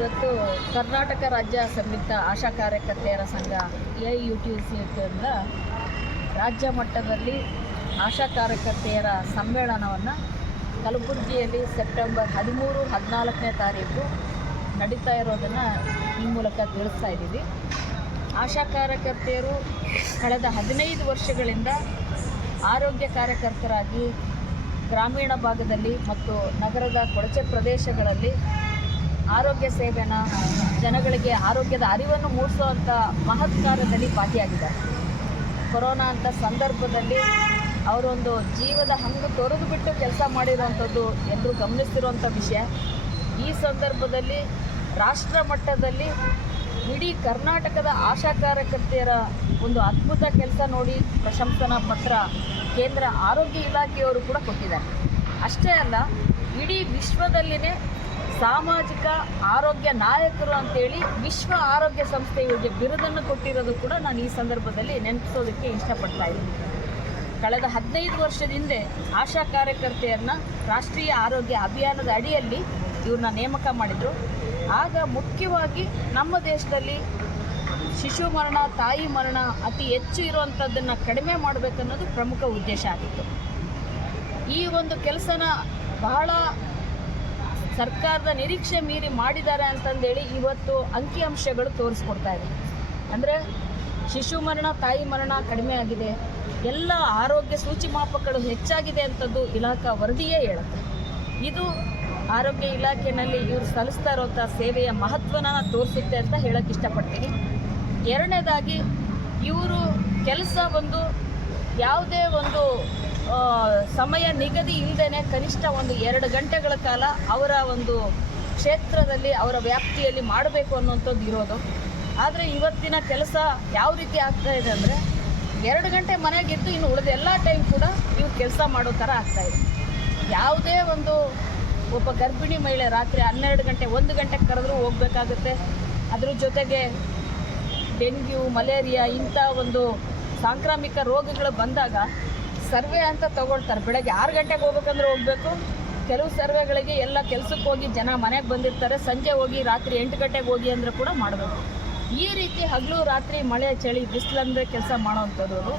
ಇವತ್ತು ಕರ್ನಾಟಕ ರಾಜ್ಯ ಸಂಯುಕ್ತ ಆಶಾ ಕಾರ್ಯಕರ್ತೆಯರ ಸಂಘ ಎ ಯು ಟಿ ಸಿ ಸಿಯಿಂದ ರಾಜ್ಯ ಮಟ್ಟದಲ್ಲಿ ಆಶಾ ಕಾರ್ಯಕರ್ತೆಯರ ಸಮ್ಮೇಳನವನ್ನು ಕಲಬುರಗಿಯಲ್ಲಿ ಸೆಪ್ಟೆಂಬರ್ ಹದಿಮೂರು, ಹದಿನಾಲ್ಕನೇ ತಾರೀಕು ನಡೀತಾ ಇರೋದನ್ನು ಈ ಮೂಲಕ ತಿಳಿಸ್ತಾ ಇದ್ದೀವಿ. ಆಶಾ ಕಾರ್ಯಕರ್ತೆಯರು ಕಳೆದ ಹದಿನೈದು ವರ್ಷಗಳಿಂದ ಆರೋಗ್ಯ ಕಾರ್ಯಕರ್ತರಾಗಿ ಗ್ರಾಮೀಣ ಭಾಗದಲ್ಲಿ ಮತ್ತು ನಗರದ ಕೊಳಚೆ ಪ್ರದೇಶಗಳಲ್ಲಿ ಆರೋಗ್ಯ ಸೇವೆನ ಜನಗಳಿಗೆ ಆರೋಗ್ಯದ ಅರಿವನ್ನು ಮೂಡಿಸುವಂಥ ಮಹತ್ ಕಾರ್ಯದಲ್ಲಿ ಭಾಗಿಯಾಗಿದ್ದಾರೆ. ಕೊರೋನಾ ಅಂತ ಸಂದರ್ಭದಲ್ಲಿ ಅವರೊಂದು ಜೀವದ ಹಂಗು ತೊರೆದು ಬಿಟ್ಟು ಕೆಲಸ ಮಾಡಿರುವಂಥದ್ದು ಎಲ್ಲರೂ ಗಮನಿಸ್ತಿರುವಂಥ ವಿಷಯ. ಈ ಸಂದರ್ಭದಲ್ಲಿ ರಾಷ್ಟ್ರ ಮಟ್ಟದಲ್ಲಿ ಇಡೀ ಕರ್ನಾಟಕದ ಆಶಾ ಕಾರ್ಯಕರ್ತೆಯರ ಒಂದು ಅದ್ಭುತ ಕೆಲಸ ನೋಡಿ ಪ್ರಶಂಸನಾ ಪತ್ರ ಕೇಂದ್ರ ಆರೋಗ್ಯ ಇಲಾಖೆಯವರು ಕೂಡ ಕೊಟ್ಟಿದ್ದಾರೆ. ಅಷ್ಟೇ ಅಲ್ಲ, ಇಡೀ ವಿಶ್ವದಲ್ಲಿನೇ ಸಾಮಾಜಿಕ ಆರೋಗ್ಯ ನಾಯಕರು ಅಂತೇಳಿ ವಿಶ್ವ ಆರೋಗ್ಯ ಸಂಸ್ಥೆ ಇವರಿಗೆ ಬಿರುದನ್ನು ಕೊಟ್ಟಿರೋದು ಕೂಡ ನಾನು ಈ ಸಂದರ್ಭದಲ್ಲಿ ನೆನಪಿಸೋದಕ್ಕೆ ಇಷ್ಟಪಡ್ತಾ ಇದ್ದೀನಿ. ಕಳೆದ ಹದಿನೈದು ವರ್ಷದ ಹಿಂದೆ ಆಶಾ ಕಾರ್ಯಕರ್ತೆಯನ್ನು ರಾಷ್ಟ್ರೀಯ ಆರೋಗ್ಯ ಅಭಿಯಾನದ ಅಡಿಯಲ್ಲಿ ಇವ್ರನ್ನ ನೇಮಕ ಮಾಡಿದರು. ಆಗ ಮುಖ್ಯವಾಗಿ ನಮ್ಮ ದೇಶದಲ್ಲಿ ಶಿಶು ಮರಣ, ತಾಯಿ ಮರಣ ಅತಿ ಹೆಚ್ಚು ಇರುವಂಥದ್ದನ್ನು ಕಡಿಮೆ ಮಾಡಬೇಕನ್ನೋದು ಪ್ರಮುಖ ಉದ್ದೇಶ ಆಗಿತ್ತು. ಈ ಒಂದು ಕೆಲಸನ ಬಹಳ ಸರ್ಕಾರದ ನಿರೀಕ್ಷೆ ಮೀರಿ ಮಾಡಿದ್ದಾರೆ ಅಂತಂದೇಳಿ ಇವತ್ತು ಅಂಕಿಅಂಶಗಳು ತೋರಿಸ್ಕೊಡ್ತಾ ಇದೆ. ಅಂದರೆ ಶಿಶು ಮರಣ, ತಾಯಿ ಮರಣ ಕಡಿಮೆ ಆಗಿದೆ. ಎಲ್ಲ ಆರೋಗ್ಯ ಸೂಚಿ ಮಾಪಕಗಳು ಹೆಚ್ಚಾಗಿದೆ ಅಂತದ್ದು ಇಲಾಖಾ ವರದಿಯೇ ಹೇಳುತ್ತೆ. ಇದು ಆರೋಗ್ಯ ಇಲಾಖೆಯಲ್ಲಿ ಇವರು ಸಲ್ಲಿಸ್ತಾ ಇರುವಂಥ ಸೇವೆಯ ಮಹತ್ವನ ತೋರಿಸುತ್ತೆ ಅಂತ ಹೇಳಕ್ಕೆ ಇಷ್ಟಪಡ್ತೀನಿ. ಎರಡನೇದಾಗಿ ಇವರು ಕೆಲಸ ಒಂದು ಯಾವುದೇ ಒಂದು ಸಮಯ ನಿಗದಿ ಇಲ್ಲದೇ ಕನಿಷ್ಠ ಒಂದು ಎರಡು ಗಂಟೆಗಳ ಕಾಲ ಅವರ ಒಂದು ಕ್ಷೇತ್ರದಲ್ಲಿ, ಅವರ ವ್ಯಾಪ್ತಿಯಲ್ಲಿ ಮಾಡಬೇಕು ಅನ್ನುವಂಥದ್ದು ಇರೋದು. ಆದರೆ ಇವತ್ತಿನ ಕೆಲಸ ಯಾವ ರೀತಿ ಆಗ್ತಾ ಇದೆ ಅಂದರೆ, ಎರಡು ಗಂಟೆ ಮನೆಗಿದ್ದು ಇನ್ನು ಉಳಿದ ಎಲ್ಲ ಟೈಮ್ ಕೂಡ ಇವ್ರು ಕೆಲಸ ಮಾಡೋ ಥರ ಇದೆ. ಯಾವುದೇ ಒಂದು ಒಬ್ಬ ಗರ್ಭಿಣಿ ಮಹಿಳೆ ರಾತ್ರಿ ಹನ್ನೆರಡು ಗಂಟೆ, ಒಂದು ಗಂಟೆಗೆ ಕರೆದ್ರೂ ಹೋಗಬೇಕಾಗುತ್ತೆ. ಅದ್ರ ಜೊತೆಗೆ ಡೆಂಗ್ಯೂ, ಮಲೇರಿಯಾ ಇಂಥ ಒಂದು ಸಾಂಕ್ರಾಮಿಕ ರೋಗಗಳು ಬಂದಾಗ ಸರ್ವೆ ಅಂತ ತಗೊಳ್ತಾರೆ. ಬೆಳಗ್ಗೆ ಆರು ಗಂಟೆಗೆ ಹೋಗ್ಬೇಕಂದ್ರೆ ಹೋಗಬೇಕು. ಕೆಲವು ಸರ್ವೆಗಳಿಗೆ ಎಲ್ಲ ಕೆಲಸಕ್ಕೆ ಹೋಗಿ ಜನ ಮನೆಗೆ ಬಂದಿರ್ತಾರೆ. ಸಂಜೆ ಹೋಗಿ, ರಾತ್ರಿ ಎಂಟು ಗಂಟೆಗೆ ಹೋಗಿ ಅಂದರೆ ಕೂಡ ಮಾಡಬೇಕು. ಈ ರೀತಿ ಹಗಲು ರಾತ್ರಿ ಮಳೆ ಚಳಿ ಬಿಸಿಲಂದ್ರೆ ಕೆಲಸ ಮಾಡೋವಂಥದ್ದು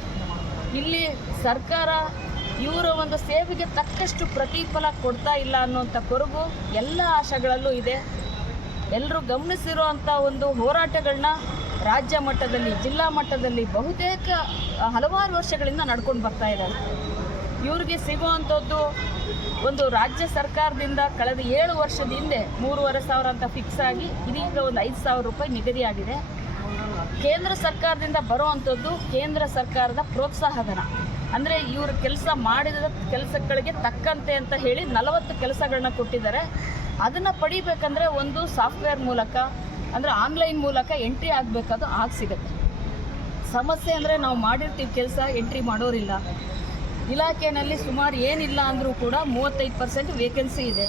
ಇಲ್ಲಿ ಸರ್ಕಾರ ಇವರ ಒಂದು ಸೇವೆಗೆ ತಕ್ಕಷ್ಟು ಪ್ರತಿಫಲ ಕೊಡ್ತಾ ಇಲ್ಲ ಅನ್ನುವಂಥ ಕೊರಗು ಎಲ್ಲ ಆಶೆಗಳಲ್ಲೂ ಇದೆ. ಎಲ್ಲರೂ ಗಮನಿಸಿರುವಂಥ ಒಂದು ಹೋರಾಟಗಳನ್ನ ರಾಜ್ಯ ಮಟ್ಟದಲ್ಲಿ, ಜಿಲ್ಲಾ ಮಟ್ಟದಲ್ಲಿ ಬಹುತೇಕ ಹಲವಾರು ವರ್ಷಗಳಿಂದ ನಡ್ಕೊಂಡು ಬರ್ತಾ ಇದ್ದಾರೆ. ಇವ್ರಿಗೆ ಸಿಗುವಂಥದ್ದು ಒಂದು ರಾಜ್ಯ ಸರ್ಕಾರದಿಂದ ಕಳೆದ ಏಳು ವರ್ಷದ ಹಿಂದೆ ಮೂರುವರೆ ಸಾವಿರ ಅಂತ ಫಿಕ್ಸ್ ಆಗಿ ಇದೀಗ ಒಂದು ಐದು ಸಾವಿರ ರೂಪಾಯಿ ನಿಗದಿಯಾಗಿದೆ. ಕೇಂದ್ರ ಸರ್ಕಾರದಿಂದ ಬರುವಂಥದ್ದು ಕೇಂದ್ರ ಸರ್ಕಾರದ ಪ್ರೋತ್ಸಾಹಧನ. ಅಂದರೆ ಇವರು ಕೆಲಸ ಮಾಡಿದ ಕೆಲಸಗಳಿಗೆ ತಕ್ಕಂತೆ ಅಂತ ಹೇಳಿ ನಲವತ್ತು ಕೆಲಸಗಳನ್ನ ಕೊಟ್ಟಿದ್ದಾರೆ. ಅದನ್ನು ಪಡಿಬೇಕಂದ್ರೆ ಒಂದು ಸಾಫ್ಟ್ವೇರ್ ಮೂಲಕ ಅಂದರೆ ಆನ್ಲೈನ್ ಮೂಲಕ ಎಂಟ್ರಿ ಆಗಬೇಕಾದ್ರು ಆಗ ಸಿಗುತ್ತೆ ಸಮಸ್ಯೆ ಅಂದರೆ ನಾವು ಮಾಡಿರ್ತೀವಿ ಕೆಲಸ, ಎಂಟ್ರಿ ಮಾಡೋರಿಲ್ಲ. ಇಲಾಖೆಯಲ್ಲಿ ಸುಮಾರು ಏನಿಲ್ಲ ಅಂದರೂ ಕೂಡ ಮೂವತ್ತೈದು ಪರ್ಸೆಂಟ್ ವೇಕೆನ್ಸಿ ಇದೆ.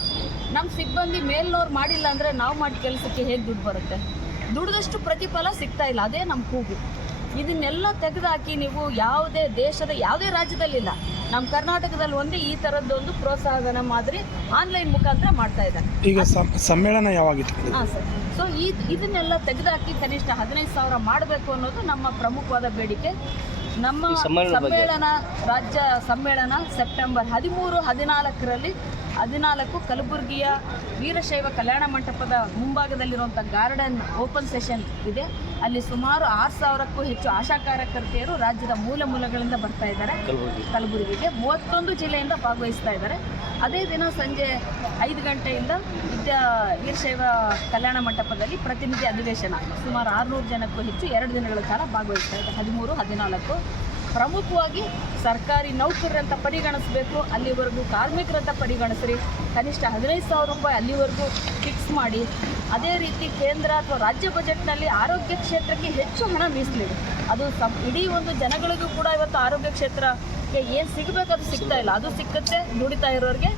ನಮ್ಮ ಸಿಬ್ಬಂದಿ ಮೇಲ್ನವ್ರು ಮಾಡಿಲ್ಲ ಅಂದರೆ ನಾವು ಮಾಡಿ ಕೆಲಸಕ್ಕೆ ಹೇಗೆ ದುಡ್ಡು ಬರುತ್ತೆ? ದುಡ್ದಷ್ಟು ಪ್ರತಿಫಲ ಸಿಗ್ತಾ ಇಲ್ಲ, ಅದೇ ನಮ್ಮ ಕೂಗು. ಇದನ್ನೆಲ್ಲ ತೆಗೆದಾಕಿ ನೀವು ಯಾವುದೇ ದೇಶದ, ಯಾವುದೇ ರಾಜ್ಯದಲ್ಲಿಲ್ಲ. ನಮ್ಮ ಕರ್ನಾಟಕದಲ್ಲಿ ಒಂದೇ ಈ ಥರದ್ದೊಂದು ಪ್ರೋತ್ಸಾಹಧನ ಮಾದರಿ ಆನ್ಲೈನ್ ಮುಖಾಂತರ ಮಾಡ್ತಾ ಇದ್ದಾರೆ. ಈಗ ಸಮ್- ಸಮ್ಮೇಳನ ಯಾವಾಗಿತ್ತು ಹಾಂ ಸರ್. ಸೊ ಈ ಇದನ್ನೆಲ್ಲ ತೆಗೆದುಹಾಕಿ ಕನಿಷ್ಠ ಹದಿನೈದು ಸಾವಿರ ಮಾಡಬೇಕು ಅನ್ನೋದು ನಮ್ಮ ಪ್ರಮುಖವಾದ ಬೇಡಿಕೆ. ನಮ್ಮ ಸಮ್ಮೇಳನ ರಾಜ್ಯ ಸಮ್ಮೇಳನ ಸೆಪ್ಟೆಂಬರ್ ಹದಿಮೂರು ಹದಿನಾಲ್ಕರಲ್ಲಿ ಹದಿನಾಲ್ಕು ಕಲಬುರಗಿಯ ವೀರಶೈವ ಕಲ್ಯಾಣ ಮಂಟಪದ ಮುಂಭಾಗದಲ್ಲಿರುವಂಥ ಗಾರ್ಡನ್ ಓಪನ್ ಸೆಷನ್ ಇದೆ. ಅಲ್ಲಿ ಸುಮಾರು ಆರು ಸಾವಿರಕ್ಕೂ ಹೆಚ್ಚು ಆಶಾ ಕಾರ್ಯಕರ್ತೆಯರು ರಾಜ್ಯದ ಮೂಲ ಮೂಲಗಳಿಂದ ಬರ್ತಾ ಇದ್ದಾರೆ. ಕಲಬುರಗಿಗೆ ಮೂವತ್ತೊಂದು ಜಿಲ್ಲೆಯಿಂದ ಭಾಗವಹಿಸ್ತಾ ಇದ್ದಾರೆ. ಅದೇ ದಿನ ಸಂಜೆ ಐದು ಗಂಟೆಯಿಂದ ವಿದ್ಯಾ ವೀರಶೈವ ಕಲ್ಯಾಣ ಮಂಟಪದಲ್ಲಿ ಪ್ರತಿನಿಧಿ ಅಧಿವೇಶನ. ಸುಮಾರು ಆರುನೂರು ಜನಕ್ಕೂ ಹೆಚ್ಚು ಎರಡು ದಿನಗಳ ಕಾಲ ಭಾಗವಹಿಸ್ತಾ ಇದೆ ಹದಿಮೂರು ಹದಿನಾಲ್ಕು. ಪ್ರಮುಖವಾಗಿ ಸರ್ಕಾರಿ ನೌಕರರಂತ ಪರಿಗಣಿಸಬೇಕು, ಅಲ್ಲಿವರೆಗೂ ಕಾರ್ಮಿಕರಂತ ಪರಿಗಣಿಸ್ರಿ. ಕನಿಷ್ಠ ಹದಿನೈದು ಸಾವಿರ ರೂಪಾಯಿ ಅಲ್ಲಿವರೆಗೂ ಫಿಕ್ಸ್ ಮಾಡಿ. ಅದೇ ರೀತಿ ಕೇಂದ್ರ ಅಥವಾ ರಾಜ್ಯ ಬಜೆಟ್ನಲ್ಲಿ ಆರೋಗ್ಯ ಕ್ಷೇತ್ರಕ್ಕೆ ಹೆಚ್ಚು ಹಣ ಮೀಸಲಿ. ಅದು ಇಡೀ ಒಂದು ಜನಗಳಿಗೂ ಕೂಡ ಇವತ್ತು ಆರೋಗ್ಯ ಕ್ಷೇತ್ರಕ್ಕೆ ಏನು ಸಿಗಬೇಕು ಅದು ಸಿಗ್ತಾ ಇಲ್ಲ. ಅದು ಸಿಕ್ಕತ್ತೆ ದುಡಿತಾ ಇರೋರಿಗೆ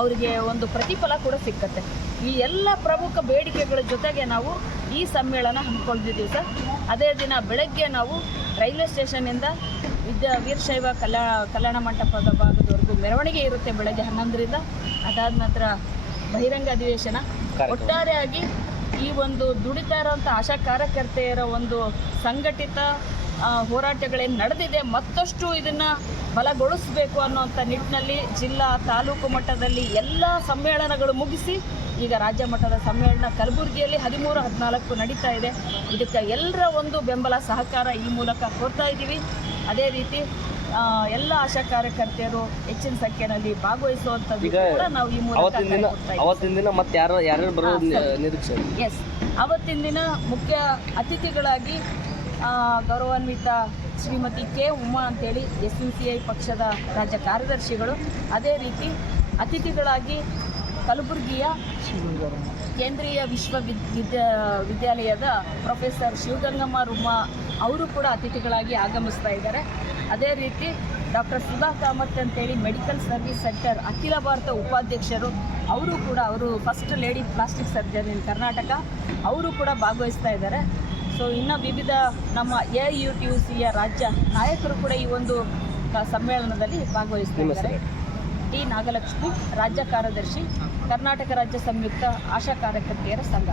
ಅವರಿಗೆ ಒಂದು ಪ್ರತಿಫಲ ಕೂಡ ಸಿಕ್ಕತ್ತೆ. ಈ ಎಲ್ಲ ಪ್ರಮುಖ ಬೇಡಿಕೆಗಳ ಜೊತೆಗೆ ನಾವು ಈ ಸಮ್ಮೇಳನ ಹಮ್ಮಿಕೊಂಡಿದ್ದೀವಿ ಸರ್. ಅದೇ ದಿನ ಬೆಳಗ್ಗೆ ನಾವು ರೈಲ್ವೆ ಸ್ಟೇಷನ್ನಿಂದ ವಿದ್ಯಾ ವೀರಶೈವ ಕಲ್ಯಾಣ ಕಲ್ಯಾಣ ಮಂಟಪದ ಭಾಗದವರೆಗೂ ಮೆರವಣಿಗೆ ಇರುತ್ತೆ ಬೆಳಗ್ಗೆ ಹನ್ನೊಂದರಿಂದ. ಅದಾದ ನಂತರ ಬಹಿರಂಗ ಅಧಿವೇಶನ. ಒಟ್ಟಾರೆಯಾಗಿ ಈ ಒಂದು ದುಡಿತಾ ಇರೋಂಥ ಆಶಾ ಕಾರ್ಯಕರ್ತೆಯರ ಒಂದು ಸಂಘಟಿತ ಹೋರಾಟಗಳೇನು ನಡೆದಿದೆ ಮತ್ತಷ್ಟು ಇದನ್ನು ಬಲಗೊಳಿಸಬೇಕು ಅನ್ನೋಂಥ ನಿಟ್ಟಿನಲ್ಲಿ ಜಿಲ್ಲಾ ತಾಲೂಕು ಮಟ್ಟದಲ್ಲಿ ಎಲ್ಲ ಸಮ್ಮೇಳನಗಳು ಮುಗಿಸಿ ಈಗ ರಾಜ್ಯ ಮಟ್ಟದ ಸಮ್ಮೇಳನ ಕಲಬುರಗಿಯಲ್ಲಿ ಹದಿಮೂರು ಹದಿನಾಲ್ಕು ನಡೀತಾ ಇದೆ. ಇದಕ್ಕೆ ಎಲ್ಲರ ಒಂದು ಬೆಂಬಲ ಸಹಕಾರ ಈ ಮೂಲಕ ಕೊಡ್ತಾ ಇದ್ದೀವಿ. ಅದೇ ರೀತಿ ಎಲ್ಲ ಆಶಾ ಕಾರ್ಯಕರ್ತೆಯರು ಹೆಚ್ಚಿನ ಸಂಖ್ಯೆಯಲ್ಲಿ ಭಾಗವಹಿಸುವಂಥದ್ದು ಈಗ ಕೂಡ ನಾವು ಈ ಮೂಲಕ ಅವತ್ತಿನ ದಿನ ಮತ್ತೆ ಯಾರು ಬರೋ ನಿರೀಕ್ಷೆ? ಎಸ್ ಅವತ್ತಿನ ದಿನ ಮುಖ್ಯ ಅತಿಥಿಗಳಾಗಿ ಗೌರವಾನ್ವಿತ ಶ್ರೀಮತಿ ಕೆ. ಉಮಾ ಅಂತೇಳಿ ಎಸ್ ಎನ್ ಸಿ ಐ ಪಕ್ಷದ ರಾಜ್ಯ ಕಾರ್ಯದರ್ಶಿಗಳು ಅದೇ ರೀತಿ ಅತಿಥಿಗಳಾಗಿ ಕಲಬುರಗಿಯ ಕೇಂದ್ರೀಯ ವಿಶ್ವವಿದ್ ವಿದ್ಯಾ ವಿದ್ಯಾಲಯದ ಪ್ರೊಫೆಸರ್ ಶಿವಗಂಗಮ್ಮ ರುಮ್ಮ ಅವರು ಕೂಡ ಅತಿಥಿಗಳಾಗಿ ಆಗಮಿಸ್ತಾ ಇದ್ದಾರೆ. ಅದೇ ರೀತಿ ಡಾಕ್ಟರ್ ಸುಧಾ ಕಾಮತ್ ಅಂತೇಳಿ ಮೆಡಿಕಲ್ ಸರ್ವಿಸ್ ಸೆಂಟರ್ ಅಖಿಲ ಭಾರತ ಉಪಾಧ್ಯಕ್ಷರು ಅವರು ಕೂಡ ಅವರು first lady plastic surgeon in Karnataka ಅವರು ಕೂಡ ಭಾಗವಹಿಸ್ತಾ ಇದ್ದಾರೆ. ಸೊ ಇನ್ನು ವಿವಿಧ ನಮ್ಮ ಎ ಯು ಟಿ ಯು ಸಿಯ ರಾಜ್ಯ ನಾಯಕರು ಕೂಡ ಈ ಒಂದು ಸಮ್ಮೇಳನದಲ್ಲಿ ಭಾಗವಹಿಸ್ತಾ ಇದ್ದಾರೆ. ಟಿ ನಾಗಲಕ್ಷ್ಮಿ ರಾಜ್ಯ ಕಾರ್ಯದರ್ಶಿ ಕರ್ನಾಟಕ ರಾಜ್ಯ ಸಂಯುಕ್ತ ಆಶಾ ಕಾರ್ಯಕರ್ತೆಯರ ಸಂಘ.